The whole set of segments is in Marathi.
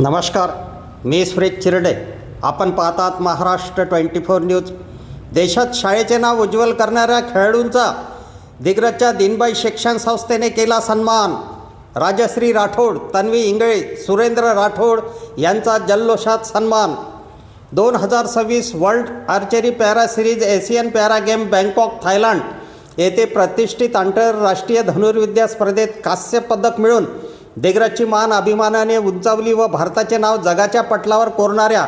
नमस्कार, मी सुरेश चिरडे. आपण पाहतात महाराष्ट्र 24 न्यूज. देशात शाळेचे नाव उज्ज्वल करणाऱ्या खेळाडूंचा दिग्रजच्या दीनबाई शिक्षण संस्थेने केला सन्मान. राजश्री राठोड, तन्वी इंगळे, सुरेंद्र राठोड यांचा जल्लोषात सन्मान. 2026 world archery para series Asian para game Bangkok Thailand येथे प्रतिष्ठित आंतरराष्ट्रीय धनुर्विद्या स्पर्धेत कांस्य पदक मिळून दिग्रजची मान अभिमानाने उंचावली व भारताचे नाव जगाच्या पटलावर कोरणाऱ्या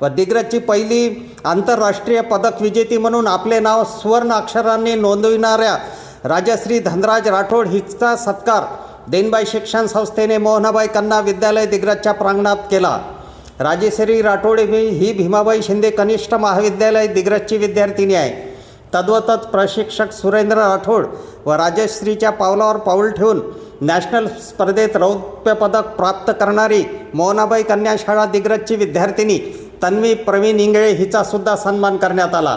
व दिग्रजची पहिली आंतरराष्ट्रीय पदक विजेती म्हणून आपले नाव सुवर्ण अक्षरांनी नोंदविणाऱ्या राजश्री धनराज राठोड हिचा सत्कार दीनबाई शिक्षण संस्थेने मोहनाबाई कन्या विद्यालय दिग्रजच्या प्रांगणात केला. राजश्री राठोड ही भीमाबाई शिंदे कनिष्ठ महाविद्यालय दिग्रजची विद्यार्थिनी आहे. तद्वतच प्रशिक्षक सुरेंद्र राठोड व राजश्रीच्या पावलावर पाऊल ठेवून नॅशनल स्पर्धेत रौप्य पदक प्राप्त करणारी मोहनाबाई कन्या शाळा दिग्रजची विद्यार्थिनी तन्वी प्रवीण इंगळे हिचा सुद्धा सन्मान करण्यात आला.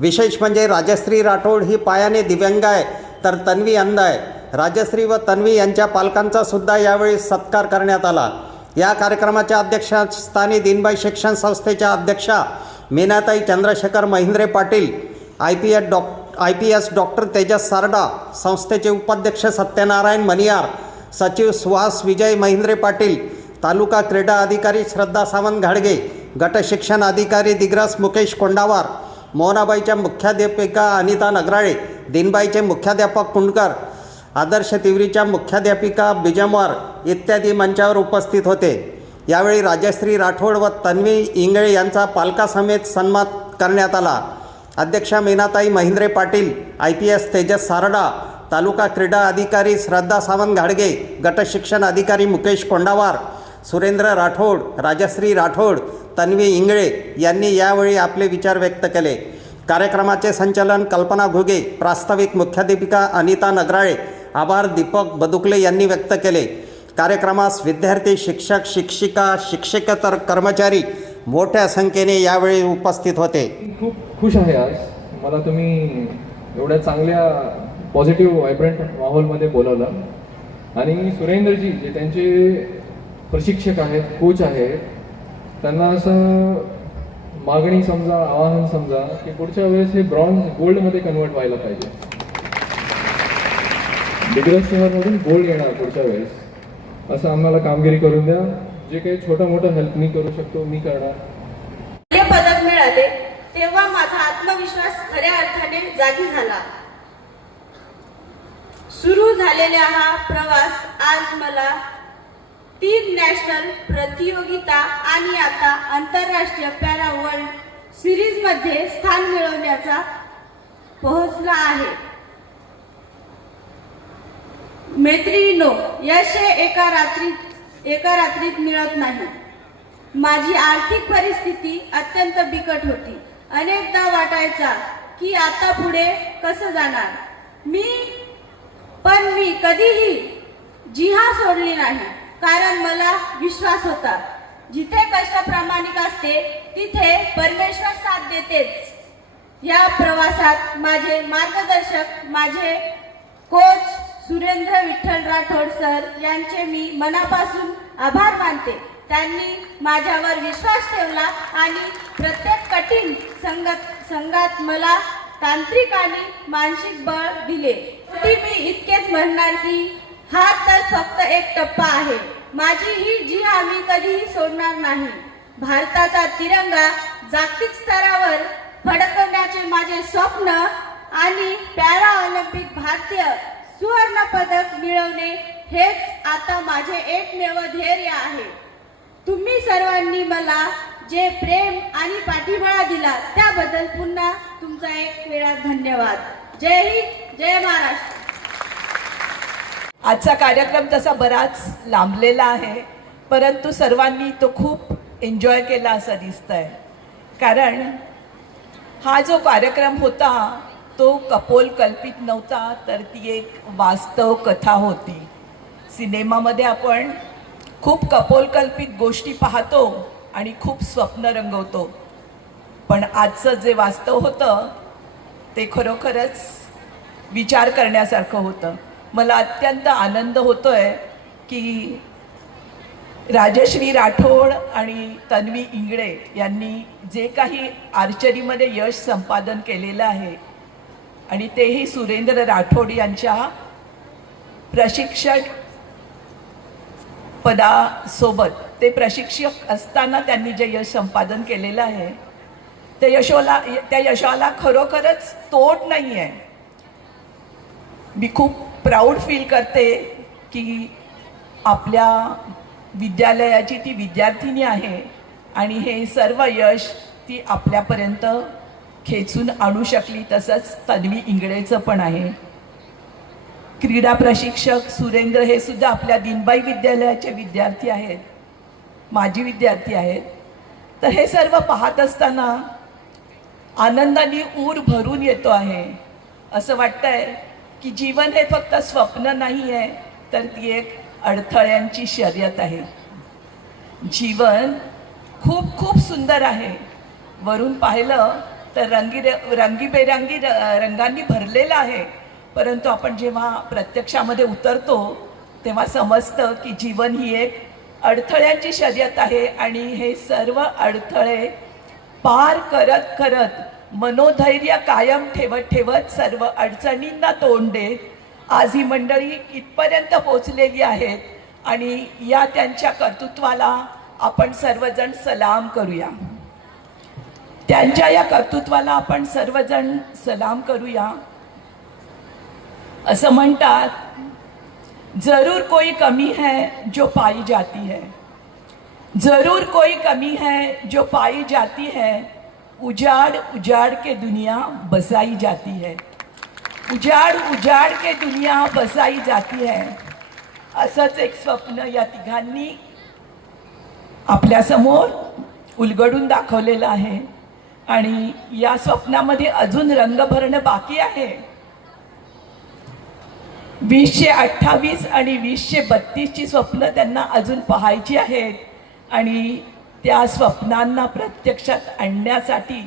विशेष म्हणजे राजश्री राठोड ही पायाने दिव्यांग आहे तर तन्वी अंध आहे. राजश्री व तन्वी यांच्या पालकांचा सुद्धा यावेळी सत्कार करण्यात आला. या कार्यक्रमाच्या अध्यक्षस्थानी दीनबाई शिक्षण संस्थेच्या अध्यक्षा मीनाताई चंद्रशेखर महिंद्रे पाटील, IPS डॉक्टर तेजस सारडा, संस्थेचे उपाध्यक्ष सत्यनारायण मनियार, सचिव सुहास विजय महिंद्रे पाटील, तालुका क्रीडा अधिकारी श्रद्धा सावंत घाडगे, गट शिक्षण अधिकारी दिग्रस मुकेश कोंडावार, मोहनाबाईच्या मुख्याध्यापिका अनिता नगराळे, दीनबाईचे मुख्याध्यापक कुंडकर, आदर्श तिवरीच्या मुख्याध्यापिका बिजमवार इत्यादी मंचावर उपस्थित होते. यावेळी राजश्री राठोड व तन्वी इंगळे यांचा पालकासमेत सन्मान करण्यात आला. अध्यक्षा मीनाताई महिंद्रे पाटील, IPS तेजस सारडा, तालुका क्रीडा अधिकारी श्रद्धा सावंत घाडगे, गट शिक्षण अधिकारी मुकेश कोंडावार, सुरेंद्र राठोड, राजश्री राठोड, तन्वी इंगळे यांनी यावेळी आपले विचार व्यक्त केले. कार्यक्रमाचे संचालन कल्पना घुगे, प्रास्ताविक मुख्याध्यापिका अनिता नगराळे, आभार दीपक बदुकले यांनी व्यक्त केले. कार्यक्रमास विद्यार्थी, शिक्षक, शिक्षिका, शिक्षकेतर कर्मचारी मोठ्या संख्येने यावेळी उपस्थित होते. खूप खुश आहे आज मला तुम्ही एवढ्या चांगल्या पॉझिटिव्ह व्हायब्रंट माहोलमध्ये बोलवलं. आणि सुरेंद्रजी जे त्यांचे प्रशिक्षक आहेत, कोच आहेत, त्यांना असं मागणी समजा, आवाहन समजा की पुढच्या वेळेस हे ब्रॉन्झ गोल्डमध्ये कन्वर्ट व्हायला पाहिजे. दिग्रज शहरमधून गोल्ड येणार पुढच्या वेळेस, असं आम्हाला कामगिरी करून द्या. जे काही छोटं मोठं हेल्प मी करू शकतो मी करणार. हे पदक मिळाले तेव्हा माझा आत्मविश्वास खऱ्या अर्थाने जागी झाला. सुरू झालेला हा प्रवास आज मला 3 नॅशनल प्रतियोगिता आणि आता आंतरराष्ट्रीय पॅरा वर्ल्ड सिरीज मध्ये स्थान मिळवण्याचा पोहोचला आहे. मैत्रिणींनो, यश एका रात्रीत मिळत नाही. माझी आर्थिक परिस्थिती अत्यंत बिकट होती. अनेकदा वाटायचा की आता पुढे कसं जाणार. पण मी कधीही जिहा सोडली नाही, कारण मला विश्वास होता जिथे कष्ट प्रामाणिक असते तिथे परमेश्वर साथ देतेच. या प्रवासात माझे मार्गदर्शक, माझे कोच सुरेंद्र विठ्ठल राठोड सर यांचे मी मनापासून आभार मानते. त्यांनी माझ्यावर विश्वास ठेवला आणि प्रत्येक कठीण संघात मला तांत्रिक आणि मानसिक बळ दिले. मी इतकेच म्हणणार की हा तर फक्त एक टप्पा आहे. माझी ही जिहा मी कधीही सोडणार नाही. भारताचा तिरंगा जागतिक स्तरावर फडकवण्याचे माझे स्वप्न आणि पॅरा ऑलिम्पिक भारतीय सुवर्ण पदक मिळवणे हेच आता माझे एकमेव ध्येय आहे. तुम्ही सर्वांनी मला जे प्रेम आणि पाठिंबा दिला त्याबद्दल पुन्हा तुमचा एक वेळा धन्यवाद. जय हिंद, जय महाराष्ट्र. आजचा कार्यक्रम तसा बराच लांबलेला आहे, परंतु सर्वांनी तो खूप एन्जॉय केला असं दिसतंय. कारण हा जो कार्यक्रम होता तो कपोल कल्पित नव्हता, तर ती एक वास्तव कथा होती. सिनेमामध्ये आपण खूप कपोलकल्पित गोष्टी पाहतो आणि खूप स्वप्न रंगवतो, पण आजचं जे वास्तव होतं ते खरोखरच विचार करण्यासारखं होतं. मला अत्यंत आनंद होतोय की राजश्री राठोड आणि तन्वी इंगळे यांनी जे काही आर्चरीमध्ये यश संपादन केलेलं आहे आणि तेही सुरेंद्र राठोड यांच्या प्रशिक्षक पदासोबत ते प्रशिक्षक असताना त्यांनी जे यश संपादन केलेलं आहे त्या यशाला खरोखरच तोड नाही आहे. मी खूप प्राऊड फील करते की आपल्या विद्यालयाची ती विद्यार्थिनी आहे आणि हे सर्व यश ती आपल्यापर्यंत खेचून आणू शकली. तसंच तन्वी इंगळेचं पण आहे. क्रीडा प्रशिक्षक सुरेंद्र हे सुद्धा आपल्या दीनबाई विद्यालयाचे विद्यार्थी आहेत, माजी विद्यार्थी आहेत. तर हे सर्व पाहत असताना आनंदाने ऊर भरून येतो आहे. असं वाटतंय की जीवन हे फक्त स्वप्न नाही आहे, तर ती एक अडथळ्यांची शर्यत आहे. जीवन खूप खूप सुंदर आहे. वरून पाहिलं तर रंगीबेरंगी रंगांनी भरलेलं आहे, परंतु आपण जेव्हा प्रत्यक्षामध्ये उतरतो तेव्हा समजतं की जीवन ही एक अडथळ्यांची शर्यत आहे आणि हे सर्व अडथळे पार करत करत मनोधैर्य कायम ठेवत सर्व अडचणींना तोंड देत आज ही मंडळी इथपर्यंत पोचलेली आहेत आणि या त्यांच्या कर्तृत्वाला आपण सर्वजण सलाम करूया. त्यांच्या या कर्तृत्वाला आपण सर्वजण सलाम करूया. असं म्हणतात, जरूर कोई कमी है जो पाई जाती है, जरूर कोई कमी है जो पाई जाती है, उजाड़ उजाड़ के दुनिया बसाई जाती है, उजाड़ उजाड़ के दुनिया बसाई जाती है. असंच एक स्वप्न या तिघांनी आपल्यासमोर उलगडून दाखवलेलं आहे आणि या स्वप्नामध्ये अजून रंग भरणं बाकी आहे. 2028 आणि 2032ची स्वप्न त्यांना अजून पाहायची आहेत आणि त्या स्वप्नांना प्रत्यक्षात आणण्यासाठी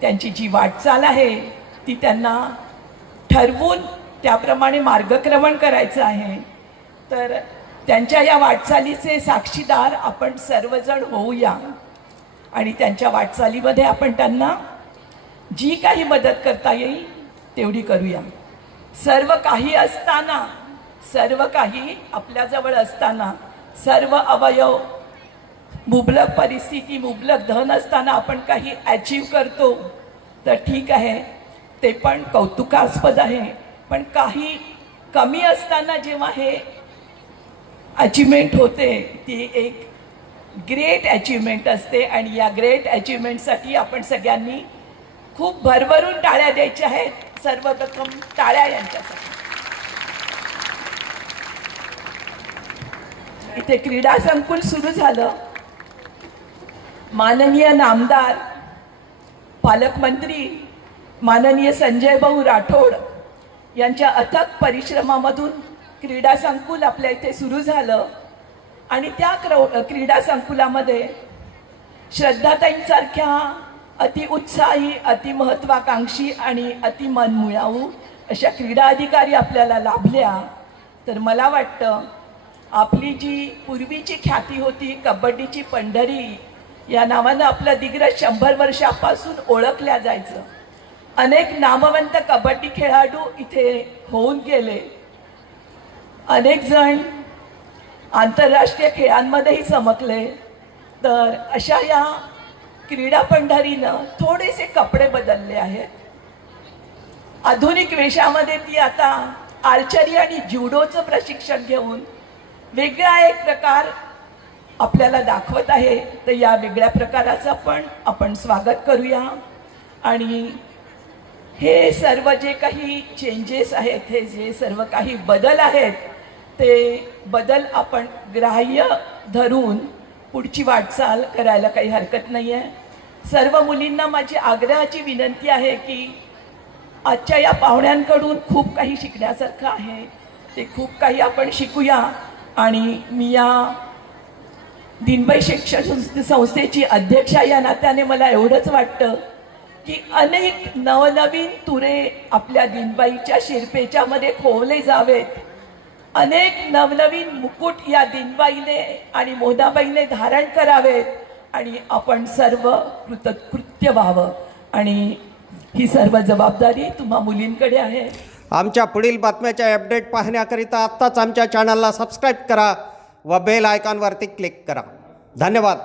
त्यांची जी वाटचाल आहे ती त्यांना ठरवून त्याप्रमाणे मार्गक्रमण करायचं आहे. तर त्यांच्या या वाटचालीचे साक्षीदार आपण सर्वजण होऊया आणि त्यांच्या वाटचालीमध्ये आपण त्यांना जी काही मदत करता येईल तेवढी करूया. सर्व काही असताना, सर्व काही आपल्याजवळ असताना, सर्व अवयव, मुबलक परिस्थिती, मुबलक धन असताना आपण काही अचीव करतो तर ठीक आहे, ते पण कौतुकास्पद आहे. पण काही कमी असताना जेव्हा हे अचिव्हमेंट होते ती एक ग्रेट अचिव्हमेंट असते आणि या ग्रेट अचिव्हमेंटसाठी आपण सगळ्यांनी खूप भरभरून टाळ्या द्यायच्या आहेत. सर्वप्रथम टाळ्या यांच्यासाठी. इथे क्रीडा संकुल सुरू झालं. माननीय नामदार, पालकमंत्री माननीय संजय भाऊ राठोड यांच्या अथक परिश्रमामधून क्रीडा संकुल आपल्या इथे सुरू झालं आणि त्या क्रीडा संकुलामध्ये श्रद्धाताईंसारख्या अतिउत्साही, अतिमहत्वाकांक्षी आणि अतिमनमुळावू अशा क्रीडा अधिकारी आपल्याला लाभल्या. तर मला वाटतं आपली जी पूर्वीची ख्याती होती कबड्डीची पंढरी या नावानं आपलं दिग्रज 100 वर्षापासून ओळखल्या जायचं. अनेक नामवंत कबड्डी खेळाडू इथे होऊन गेले. अनेक जण आंतरराष्ट्रीय खेळांमध्येही चमकले. तर अशा या क्रीडा पंढरीनं थोडेसे कपडे बदलले आहेत. आधुनिक वेशामध्ये ती आता आर्चरी आणि ज्युडोचं प्रशिक्षण घेऊन वेगळा एक प्रकार आपल्याला दाखवत आहे. तर या वेगळ्या प्रकाराचं पण आपण स्वागत करूया आणि हे सर्व जे काही चेंजेस आहेत, हे जे सर्व काही बदल आहेत, ते बदल आपण ग्राह्य धरून पुढची वाटचाल करायला काही हरकत नाही आहे. सर्व मुलींना माझी आग्रहाची विनंती आहे की आजच्या या पाहुण्यांकडून खूप काही शिकण्यासारखं आहे. ते खूप काही आपण शिकूया आणि मी या दीनबाई शिक्षण संस्थेची अध्यक्षा या नात्याने मला एवढंच वाटतं की अनेक नवनवीन तुरे आपल्या दीनबाईच्या शिरपेच्यामध्ये खोवले जावेत अनेक नवनवीन मुकुट या दिनबाईने आणि मोनाबाईने धारण करावेत आणि आपण सर्व कृतकृत्य व्हावं. आणि ही सर्व जबाबदारी तुम्हा मुलींकडे आहे. आमच्या पुढील बातम्याच्या अपडेट पाहण्याकरिता आत्ताच आमच्या चॅनलला सबस्क्राईब करा व बेल आयकॉनवरती क्लिक करा. धन्यवाद.